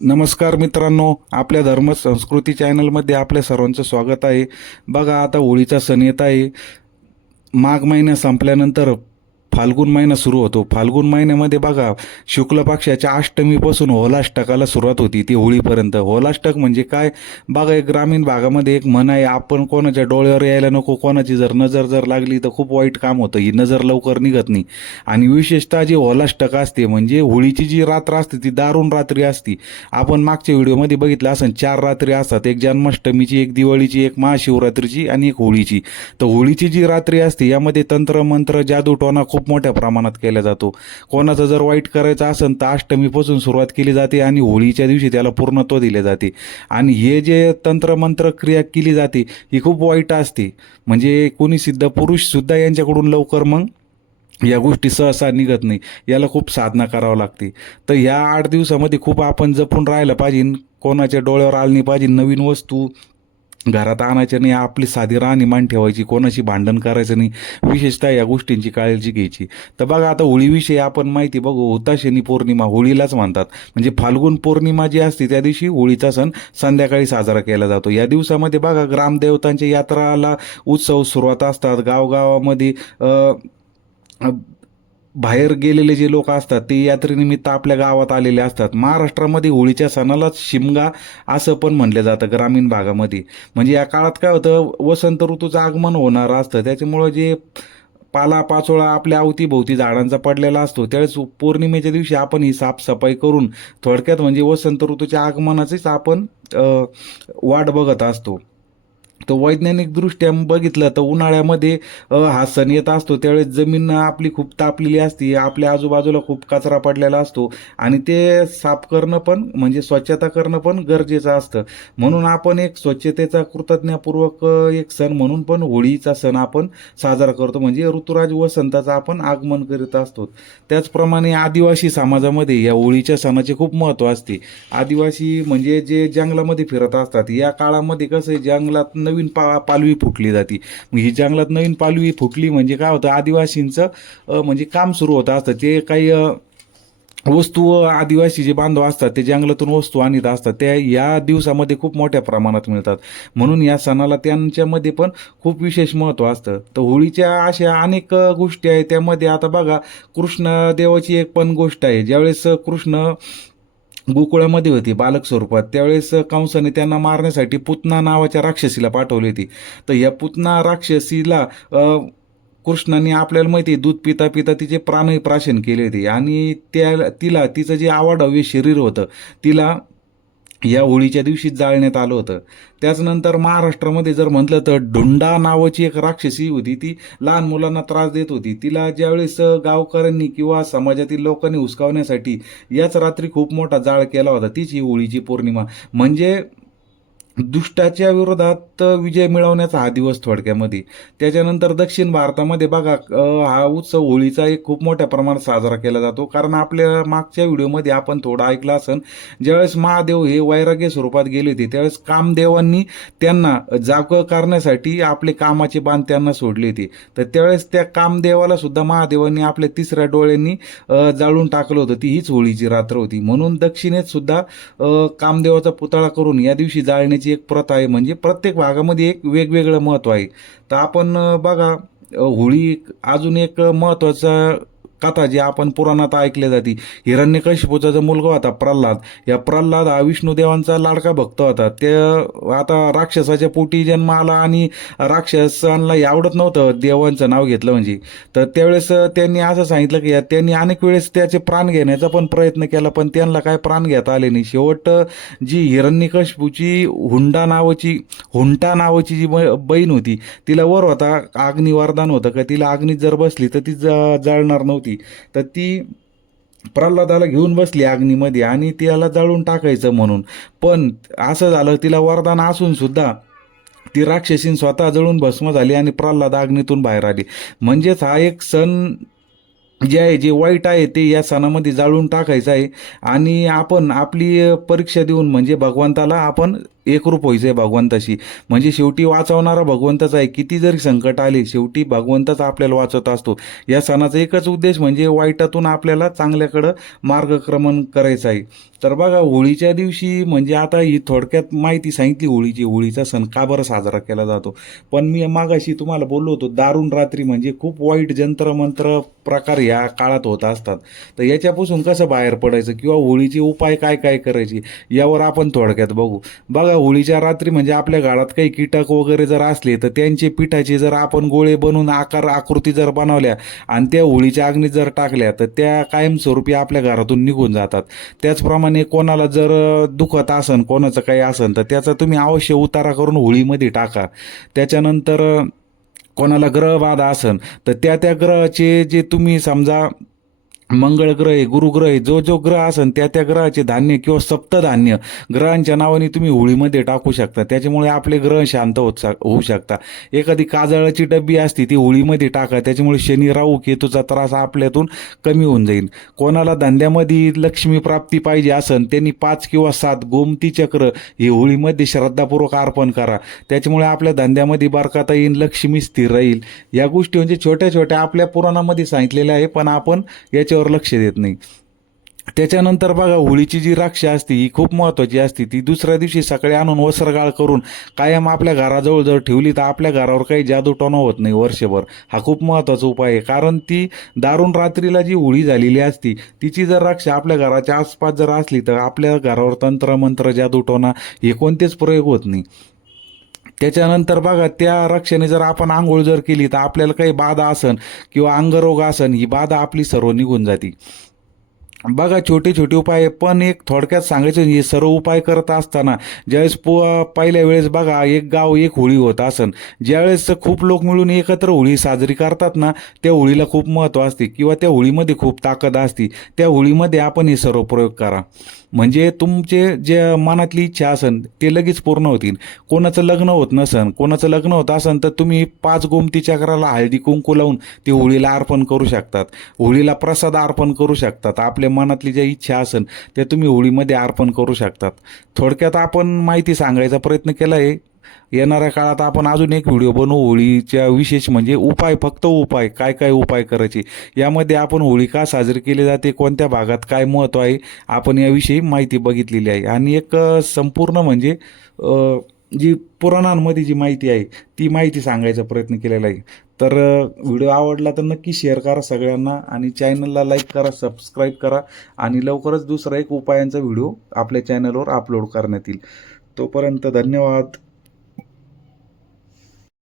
नमस्कार मित्रांनो आपल्या धर्म संस्कृती चॅनलमध्ये आपल्या सर्वांचं स्वागत आहे. बघा आता होळीचा सण येत आहे. माघ महिना संपल्यानंतर फाल्गुन महिना सुरू होतो. फाल्गुन महिन्यामध्ये बघा शुक्ल पक्षाच्या अष्टमीपासून होलाष्टकाला सुरुवात होती ती होळीपर्यंत. होलाष्टक म्हणजे काय? बघा एक ग्रामीण भागामध्ये एक म्हण आहे आपण कोणाच्या डोळ्यावर यायला नको कोणाची जर नजर जर लागली तर खूप वाईट काम होतं ही नजर लवकर निघत नाही. आणि विशेषतः जी होलाष्टक असते म्हणजे होळीची जी रात्र असते ती दारुण रात्री असती. आपण मागच्या व्हिडिओमध्ये बघितलं असं चार रात्री असतात एक जन्माष्टमीची एक दिवाळीची एक महाशिवरात्रीची आणि एक होळीची. तर होळीची जी रात्री असते यामध्ये तंत्र मंत्र जादूटोना खूप खूप मोठ्या प्रमाणात केला जातो. कोणाचं जर वाईट करायचं असेल तर अष्टमीपासून सुरुवात केली जाते आणि होळीच्या दिवशी त्याला पूर्णत्व दिले जाते. आणि हे जे तंत्रमंत्र क्रिया केली जाते ही खूप वाईट असते. म्हणजे कोणी सिद्ध पुरुषसुद्धा यांच्याकडून लवकर मग या गोष्टी सहसा निघत नाही. याला खूप साधना करावं लागते. तर ह्या आठ दिवसामध्ये खूप आपण जपून राहिलं पाहिजे. कोणाच्या डोळ्यावर आली नाही पाहिजे. नवीन वस्तू घरात आणायच्या नाही आपली साधी राहणीमान ठेवायची कोणाशी भांडण करायचं नाही विशेषतः या गोष्टींची काळजी घ्यायची. तर बघा आता होळीविषयी आपण माहिती बघू हुताशनी पौर्णिमा होळीलाच म्हणतात. म्हणजे फाल्गुन पौर्णिमा जी असते त्या दिवशी होळीचा सण संध्याकाळी साजरा केला जातो. या दिवसामध्ये बघा ग्रामदेवतांच्या यात्राला उत्सव सुरुवात असतात. गावगावामध्ये बाहेर गेलेले जे लोक असतात ते यात्रेनिमित्त आपल्या गावात आलेले असतात. महाराष्ट्रामध्ये होळीच्या सणालाच शिमगा असं पण म्हणलं जातं ग्रामीण भागामध्ये. म्हणजे या काळात काय होतं वसंत ऋतूचं आगमन होणार असतं. त्याच्यामुळं जे पाला पाचोळा आपल्या अवतीभोवती झाडांचा पडलेला असतो त्यावेळेस पौर्णिमेच्या दिवशी आपण ही साफसफाई करून थोडक्यात म्हणजे वसंत ऋतूच्या आगमनाचीच आपण वाट बघत असतो. तर वैज्ञानिकदृष्ट्या बघितलं तर उन्हाळ्यामध्ये हा सण येत असतो. त्यावेळेस जमीन आपली खूप तापलेली असते. आपल्या आजूबाजूला खूप कचरा पडलेला असतो. आणि ते साफ करणं पण म्हणजे स्वच्छता करणं पण गरजेचं असतं. म्हणून आपण एक स्वच्छतेचा कृतज्ञपूर्वक एक सण म्हणून पण होळीचा सण आपण साजरा करतो. म्हणजे ऋतुराज वसंताचं आपण आगमन करीत असतो. त्याचप्रमाणे आदिवासी समाजामध्ये या होळीच्या सणाचे खूप महत्त्व असते. आदिवासी म्हणजे जे जंगलामध्ये फिरत असतात या काळामध्ये कसं आहे जंगलात नवीन पा पालवी फुटली जाते. मग ही जंगलात नवीन पालवी फुटली म्हणजे काय होतं? आदिवासींचं म्हणजे काम सुरू होतं असतं. ते काही वस्तू आदिवासी जे बांधव असतात ते जंगलातून वस्तू आणत असतात त्या या दिवसामध्ये खूप मोठ्या प्रमाणात मिळतात. म्हणून या सणाला त्यांच्यामध्ये पण खूप विशेष महत्त्व असतं. तर होळीच्या अशा अनेक गोष्टी आहेत. त्यामध्ये आता बघा कृष्ण देवाची एक पण गोष्ट आहे. ज्यावेळेस कृष्ण गोकुळामध्ये होती. बालक स्वरूपात. त्यावेळेस कंसाने त्यांना मारण्यासाठी पुतना नावाच्या राक्षसीला पाठवली होती. तर या पुतना राक्षसीला कृष्णाने आपल्याला माहिती आहे दूध पिता पिता तिचे प्राणही प्राशन केले होते. आणि त्या तिला तिचं जे आवाडव्य शरीर होतं. तिला या होळीच्या दिवशी जाळण्यात आलं होतं. त्याचनंतर महाराष्ट्रामध्ये जर म्हटलं तर ढुंडा नावाची एक राक्षसी होती. ती लहान मुलांना त्रास देत होती. तिला ज्यावेळेस गावकऱ्यांनी किंवा समाजातील लोकांनी हुसकावण्यासाठी याच रात्री खूप मोठा जाळ केला होता. तीच ही होळीची पौर्णिमा. म्हणजे दुष्टाच्या विरोधात विजय मिळवण्याचा हा दिवस थोडक्यामध्ये. त्याच्यानंतर दक्षिण भारतामध्ये बघा हा उत्सव होळीचा एक खूप मोठ्या प्रमाणात साजरा केला जातो. कारण आपल्या मागच्या व्हिडिओमध्ये आपण थोडं ऐकलं असन ज्यावेळेस महादेव हे वैराग्य स्वरूपात गेले होते त्यावेळेस कामदेवांनी त्यांना जागं करण्यासाठी आपले कामाचे बांध त्यांना सोडले होते. तर त्यावेळेस त्या कामदेवाला सुद्धा महादेवांनी आपल्या तिसऱ्या डोळ्यांनी जाळून टाकलं होतं. ती हीच होळीची रात्र होती. म्हणून दक्षिणेत सुद्धा कामदेवाचा पुतळा करून या दिवशी जाळण्याची एक प्रथा आहे म्हणजे प्रत्येक भागामध्ये एक वेगवेगळं महत्त्व आहे. तर आपण बघा होळी अजून एक महत्त्वाचा कथा जी आपण पुराणात ऐकल्या जाते. हिरण्यकशिपूचा जो मुलगा होता प्रल्हाद या प्रल्हाद हा विष्णुदेवांचा लाडका भक्त होता. ते आता राक्षसाच्या पोटी जन्म आला आणि राक्षसांना आवडत नव्हतं देवांचं नाव घेतलं म्हणजे. तर त्यावेळेस त्यांनी असं सांगितलं की या- त्यांनी अनेक वेळेस त्याचे प्राण घेण्याचा पण प्रयत्न केला पण त्यांना काय प्राण घेता आले नाही. शेवट जी हिरण्यकशिपूची हुंडा नावाची हुंटा नावाची जी ब- बहीण होती तिला वर होता अग्निवरदान होतं का तिला अग्नीत जर बसली तर ती ज- जळणार नव्हती. तर ती प्रल्हादाला घेऊन बसली अग्नीमध्ये आणि त्याला जाळून टाकायचं म्हणून. पण असं झालं तिला वरदान असून सुद्धा ती राक्षसीन स्वतः जळून भस्म झाली आणि प्रल्हाद अग्नीतून बाहेर आली. म्हणजेच हा एक सण जे आहे जे वाईट आहे ते या सणामध्ये जाळून टाकायचं आहे. आणि आपण आपली परीक्षा देऊन म्हणजे भगवंताला आपण एकरूप व्हायचं आहे भगवंताशी. म्हणजे शेवटी वाचवणारा भगवंतच आहे. किती जरी संकट आले शेवटी भगवंतच आपल्याला वाचवत असतो. या सणाचा एकच उद्देश म्हणजे वाईटातून आपल्याला चांगल्याकडं मार्गक्रमण करायचं आहे. तर बघा होळीच्या दिवशी म्हणजे आता ही थोडक्यात माहिती सांगितली होळीची. होळीचा सण का बरं साजरा केला जातो? पण मी मागाशी तुम्हाला बोललो होतो दारुण रात्री म्हणजे खूप वाईट जंत्रमंत्र प्रकार या काळात होत असतात. तर याच्यापासून कसं बाहेर पडायचं? किंवा होळीचे उपाय काय काय करायचे? यावर आपण थोडक्यात बघू. बघा होळीच्या रात्री म्हणजे आपल्या गाळात काही कीटक वगैरे जर असले तर त्यांचे पिठाचे जर आपण गोळे बनवून आकार आकृती जर बनवल्या आणि त्या होळीच्या अग्नीत जर टाकल्या तर त्या कायमस्वरूपी आपल्या घरातून निघून जातात. त्याचप्रमाणे कोणाला जर दुखत असन कोणाचं काही असन तर त्याचा तुम्ही अवश्य उतारा करून होळीमध्ये टाका. त्याच्यानंतर कोणाला ग्रहबाधा असन तर त्या त्या ग्रहाचे जे तुम्ही समजा मंगळ ग्रह आहे गुरुग्रह आहे जो जो ग्रह असेल त्या त्या ग्रहाचे धान्य किंवा सप्तधान्य ग्रहांच्या नावाने तुम्ही होळीमध्ये टाकू शकता. त्याच्यामुळे आपले ग्रह शांत होत सा- होऊ शकता. एखादी काजळाची डब्बी असती ती होळीमध्ये टाका. त्याच्यामुळे शनी राहू केतूचा त्रास आपल्यातून कमी होऊन जाईल. कोणाला धंद्यामध्ये लक्ष्मी प्राप्ती पाहिजे असन त्यांनी पाच किंवा सात गोमती चक्र हे होळीमध्ये श्रद्धापूर्वक अर्पण करा. त्याच्यामुळे आपल्या धंद्यामध्ये बारकाता येईल लक्ष्मी स्थिर राहील. या गोष्टी म्हणजे छोट्या छोट्या आपल्या पुराणामध्ये सांगितलेल्या आहे पण आपण याच्या त्याच्यावर लक्ष देत नाही. त्याच्यानंतर बघा होळीची जी राक्ष असते ही खूप महत्त्वाची असते. ती दुसऱ्या दिवशी सकाळी आणून वस्त्रगाळ करून कायम आपल्या घराजवळ जर ठेवली तर आपल्या घरावर काही जादूटोणा होत नाही वर्षभर. हा खूप महत्त्वाचा उपाय आहे. कारण ती दारुण रात्रीला जी होळी झालेली असती तिची जर राक्ष आपल्या घराच्या आसपास जर असली तर आपल्या घरावर तंत्र मंत्र जादूटोणा हे कोणतेच प्रयोग होत नाही. त्याच्यानंतर बघा त्या रक्षेने जर आपण आंघोळ जर केली तर आपल्याला काही बाधा असन किंवा अंगरोग असन ही बाधा आपली सर्व निघून जाते. बघा छोटे छोटे उपाय पण एक थोडक्यात सांगायचं म्हणजे हे सर्व उपाय करत असताना ज्यावेळेस पो पहिल्या वेळेस बघा एक गाव एक होळी होत असन ज्यावेळेस खूप लोक मिळून एकत्र होळी साजरी करतात ना त्या होळीला खूप महत्त्व असते किंवा त्या होळीमध्ये खूप ताकद असते त्या होळीमध्ये आपण हे सर्व प्रयोग करा. म्हणजे तुमचे जे मनातली इच्छा असन ते लगेच पूर्ण होतील. कोणाचं लग्न होत नसन कोणाचं लग्न होत असन तर तुम्ही पाच गोमती चक्राला हळदी कुंकू लावून ते होळीला अर्पण करू शकतात. होळीला प्रसाद अर्पण करू शकतात. आपल्या मनातली ज्या इच्छा असन त्या तुम्ही होळीमध्ये अर्पण करू शकतात. थोडक्यात आपण माहिती सांगायचा प्रयत्न केला आहे येणाऱ्या काळात आपण अजून एक व्हिडिओ बनवू. होळीच्या विशेष म्हणजे उपाय फक्त उपाय काय काय उपाय करायचे? यामध्ये आपण होळी का साजरी केली जाते? कोणत्या भागात काय महत्त्व आहे? आपण याविषयी माहिती बघितलेली आहे. आणि एक संपूर्ण म्हणजे जी पुराणांमध्ये जी माहिती आहे ती माहिती सांगायचा प्रयत्न केलेला आहे. तर व्हिडिओ आवडला तर नक्की शेअर करा सगळ्यांना आणि चॅनलला लाईक करा सबस्क्राईब करा आणि लवकरच दुसरा एक उपायांचा व्हिडिओ आपल्या चॅनलवर अपलोड करण्यात येईल. तोपर्यंत धन्यवाद.